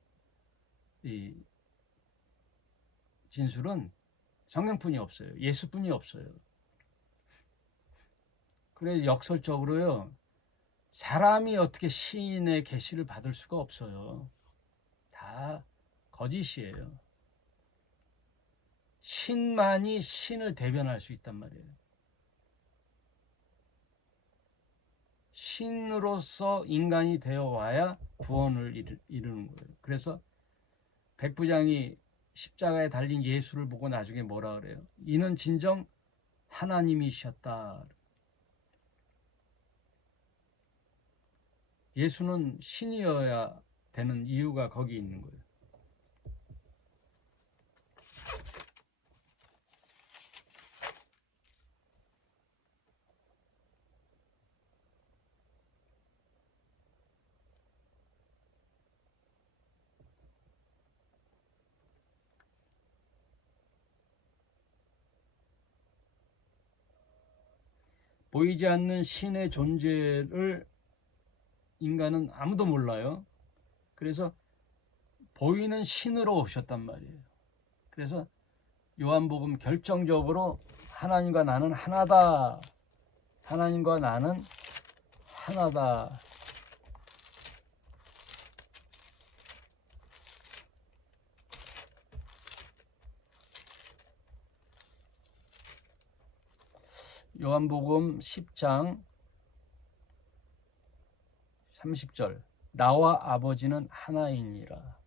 이 진술은 성경뿐이 없어요. 예수뿐이 없어요. 그래서 역설적으로요. 사람이 어떻게 신의 계시를 받을 수가 없어요. 다 거짓이에요. 신만이 신을 대변할 수 있단 말이에요. 신으로서 인간이 되어 와야 구원을 이루는 거예요. 그래서 백부장이 십자가에 달린 예수를 보고 나중에 뭐라 그래요? 이는 진정 하나님이셨다. 예수는 신이어야 되는 이유가 거기 있는 거예요. 보이지 않는 신의 존재를 인간은 아무도 몰라요. 그래서 보이는 신으로 오셨단 말이에요. 그래서 요한복음 결정적으로 하나님과 나는 하나다. 하나님과 나는 하나다. 요한복음 10장 30절 나와 아버지는 하나이니라.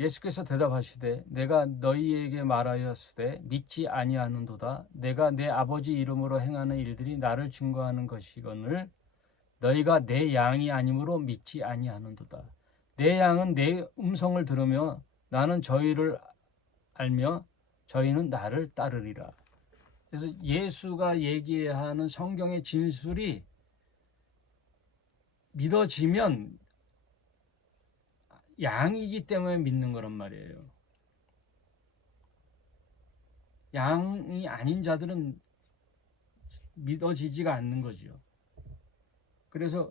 예수께서 대답하시되 내가 너희에게 말하였으되 믿지 아니하는도다. 내가 내 아버지 이름으로 행하는 일들이 나를 증거하는 것이거늘 너희가 내 양이 아니므로 믿지 아니하는도다. 내 양은 내 음성을 들으며 나는 저희를 알며 저희는 나를 따르리라. 그래서 예수가 얘기하는 성경의 진술이 믿어지면 양이기 때문에 믿는 거란 말이에요. 양이 아닌 자들은 믿어지지가 않는 거죠. 그래서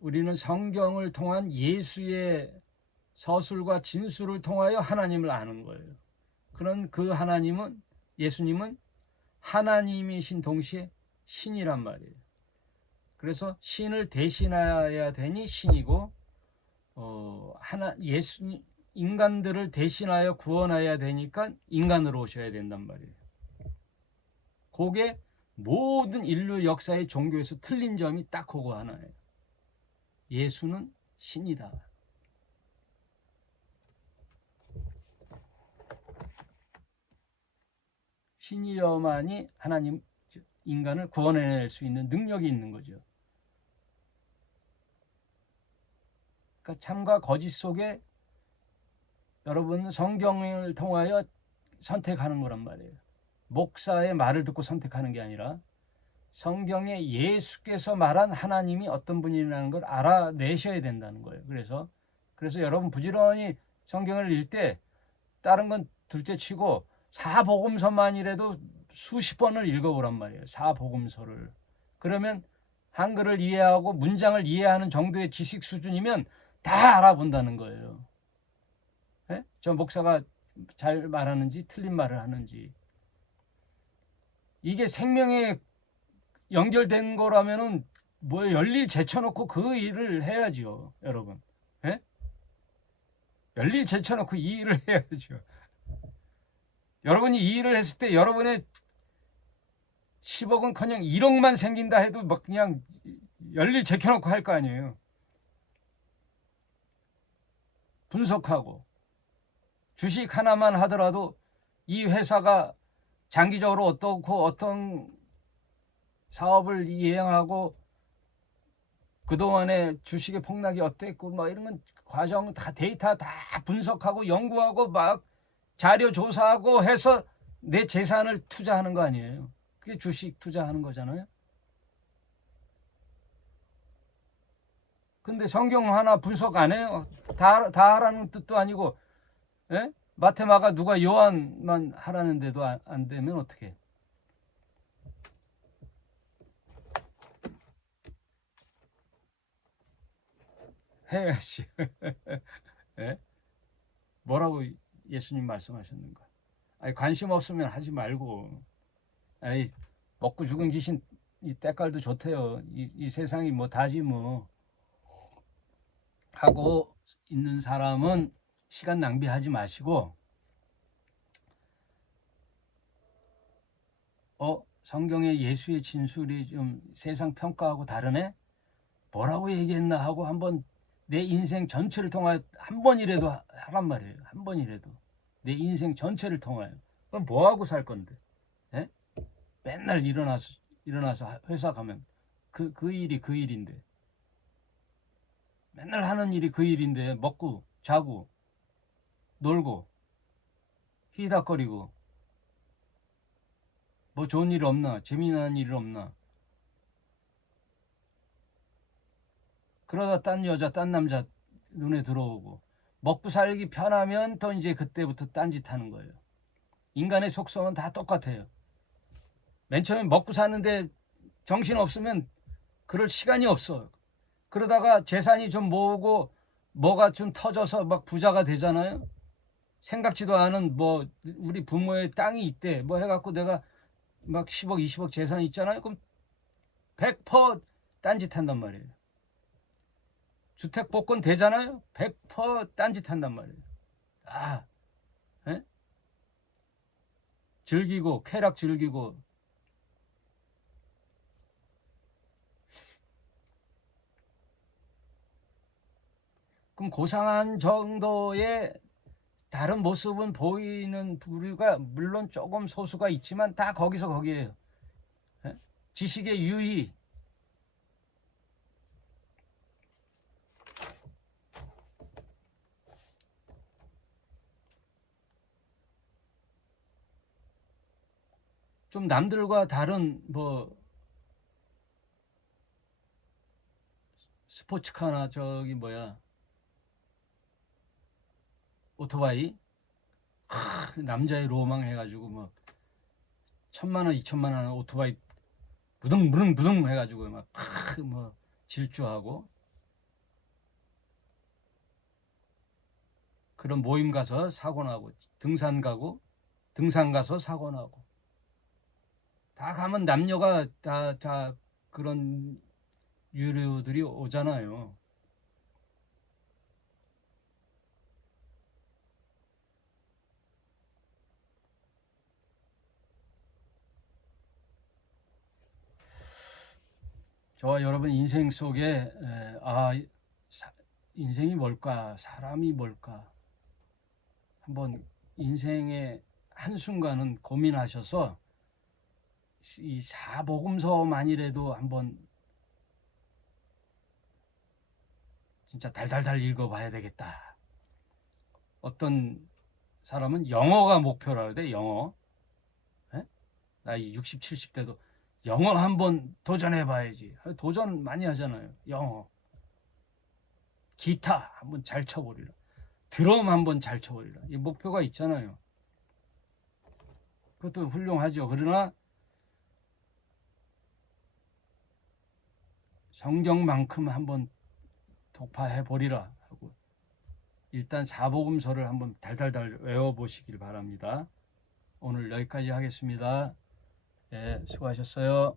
우리는 성경을 통한 예수의 서술과 진술을 통하여 하나님을 아는 거예요. 그런 그 하나님은 예수님은 하나님이신 동시에 신이란 말이에요. 그래서 신을 대신해야 되니 신이고 인간들을 대신하여 구원해야 되니까 인간으로 오셔야 된단 말이에요. 그게 모든 인류 역사의 종교에서 틀린 점이 딱 그거 하나예요. 예수는 신이다. 신이여만이 하나님, 인간을 구원해낼 수 있는 능력이 있는 거죠. 그러니까 참과 거짓 속에 여러분 성경을 통하여 선택하는 거란 말이에요. 목사의 말을 듣고 선택하는 게 아니라 성경에 예수께서 말한 하나님이 어떤 분이라는 걸 알아내셔야 된다는 거예요. 그래서 여러분 부지런히 성경을 읽을 때 다른 건 둘째 치고 사복음서만이라도 수십 번을 읽어보란 말이에요. 사복음서를. 그러면 한글을 이해하고 문장을 이해하는 정도의 지식 수준이면 다 알아본다는 거예요. 예? 저 목사가 잘 말하는지 틀린 말을 하는지. 이게 생명에 연결된 거라면은 뭐 열일 제쳐놓고 그 일을 해야죠, 여러분. 예? 열일 제쳐놓고 이 일을 해야죠. 여러분이 이 일을 했을 때 여러분의 10억은커녕 1억만 생긴다 해도 막 그냥 열일 제켜놓고 할 거 아니에요. 분석하고 주식 하나만 하더라도 이 회사가 장기적으로 어떻고 어떤 사업을 이행하고 그동안에 주식의 폭락이 어땠고 뭐 이런 건 과정 다 데이터 다 분석하고 연구하고 막 자료 조사하고 해서 내 재산을 투자하는 거 아니에요. 그게 주식 투자하는 거잖아요. 근데 성경 하나 분석 안 해요. 다 하라는 뜻도 아니고, 예? 마테마가 누가 요한만 하라는데도 안 되면 어떻게? 해야지. 예? 뭐라고 예수님 말씀하셨는가? 아니, 관심 없으면 하지 말고, 아이, 먹고 죽은 귀신 이 때깔도 좋대요. 이 세상이 뭐 다지 뭐 하고 있는 사람은 시간 낭비하지 마시고, 성경의 예수의 진술이 좀 세상 평가하고 다르네? 뭐라고 얘기했나 하고 한번 내 인생 전체를 통하여 한 번이라도 하란 말이에요. 한 번이라도. 내 인생 전체를 통하여. 그럼 뭐하고 살 건데? 예? 맨날 일어나서 회사 가면 그 일이 그 일인데. 맨날 하는 일이 그 일인데 먹고 자고 놀고 희닥거리고 뭐 좋은 일 없나? 재미난 일 없나? 그러다 딴 여자, 딴 남자 눈에 들어오고 먹고 살기 편하면 또 이제 그때부터 딴짓 하는 거예요. 인간의 속성은 다 똑같아요. 맨 처음에 먹고 사는데 정신 없으면 그럴 시간이 없어. 그러다가 재산이 좀 모으고 뭐가 좀 터져서 막 부자가 되잖아요. 생각지도 않은 뭐 우리 부모의 땅이 있대 뭐 해갖고 내가 막 10억 20억 재산 있잖아요. 그럼 100% 딴짓 한단 말이에요. 주택 복권 되잖아요. 100% 딴짓 한단 말이에요. 아, 에? 즐기고 쾌락 즐기고. 그럼 고상한 정도의 다른 모습은 보이는 부류가 물론 조금 소수가 있지만 다 거기서 거기에요. 에? 지식의 유의. 좀 남들과 다른 뭐 스포츠카나 저기 뭐야 오토바이 남자의 로망 해가지고 뭐 1,000만 원 2천만 원 오토바이 부릉부릉 해가지고 막 뭐 질주하고 그런 모임 가서 사고 나고 등산 가서 사고 나고 다 가면 남녀가 다 그런 유료들이 오잖아요. 저와 여러분 인생 속에 인생이 뭘까? 사람이 뭘까? 한번 인생의 한순간은 고민하셔서 이 사복음서만이라도 한번 진짜 달달달 읽어봐야 되겠다. 어떤 사람은 영어가 목표라 그래, 영어. 에? 나이 60, 70대도 영어 한번 도전해봐야지. 도전 많이 하잖아요. 영어. 기타 한번 잘 쳐보리라. 드럼 한번 잘 쳐버리라. 이 목표가 있잖아요. 그것도 훌륭하죠. 그러나 성경만큼 한번 독파해 버리라 하고 일단 사복음서를 한번 달달달 외워보시길 바랍니다. 오늘 여기까지 하겠습니다. 네, 수고하셨어요.